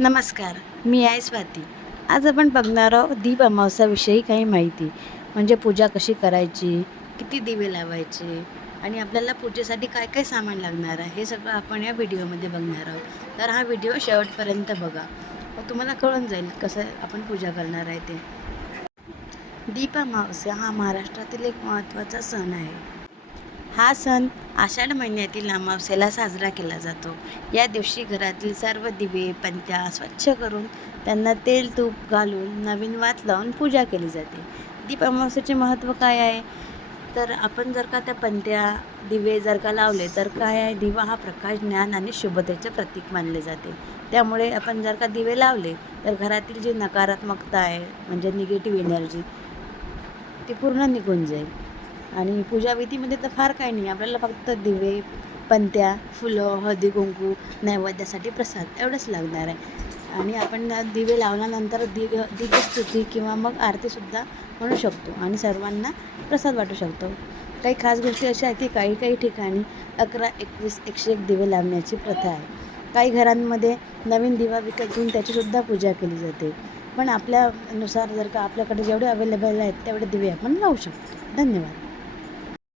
नमस्कार मी आहे स्वाती. आज आपण बघणार आहोत दीप अमावस्याविषयी काही माहिती. म्हणजे पूजा कशी करायची किती दिवे लावायचे आणि आपल्याला पूजेसाठी काय काय सामान लागणार आहे हे सगळं आपण या व्हिडिओमध्ये बघणार आहोत. तर हा व्हिडिओ शेवटपर्यंत बघा. मग तुम्हाला कळून जाईल कसं आपण पूजा करणार आहे ते. दीप अमावस्या हा महाराष्ट्रातील एक महत्त्वाचा सण आहे. हा सण आषाढ महिन्यातील अमावस्येला साजरा केला जातो. या दिवशी घरातील सर्व दिवे पंत्या स्वच्छ करून त्यांना तेल तूप घालून नवीन वात लावून पूजा केली जाते. दीप अमावस्येचे महत्त्व काय आहे? तर आपण जर का त्या पंत्या दिवे जर का लावले तर काय आहे? दिवा हा प्रकाश ज्ञान आणि शुभतेचे प्रतीक मानले जाते. त्यामुळे आपण जर का दिवे लावले तर घरातील जी नकारात्मकता आहे म्हणजे निगेटिव्ह एनर्जी ती पूर्ण निघून जाईल. आणि पूजाविधीमध्ये तर फार काही नाही. आपल्याला फक्त दिवे पंत्या फुलं हळदी कुंकू नैवेद्यासाठी प्रसाद एवढंच लागणार आहे. आणि आपण दिवे लावल्यानंतर दिग दिगस्तुती किंवा मग आरतीसुद्धा म्हणू शकतो आणि सर्वांना प्रसाद वाटू शकतो. काही खास गोष्टी अशा आहेत की काही काही ठिकाणी अकरा एकवीस एकशे एक दिवे लावण्याची प्रथा आहे. काही घरांमध्ये नवीन दिवा विकत घेऊन त्याचीसुद्धा पूजा केली जाते. पण आपल्यानुसार जर का आपल्याकडे जेवढे अवेलेबल आहेत तेवढे दिवे आपण लावू शकतो. धन्यवाद.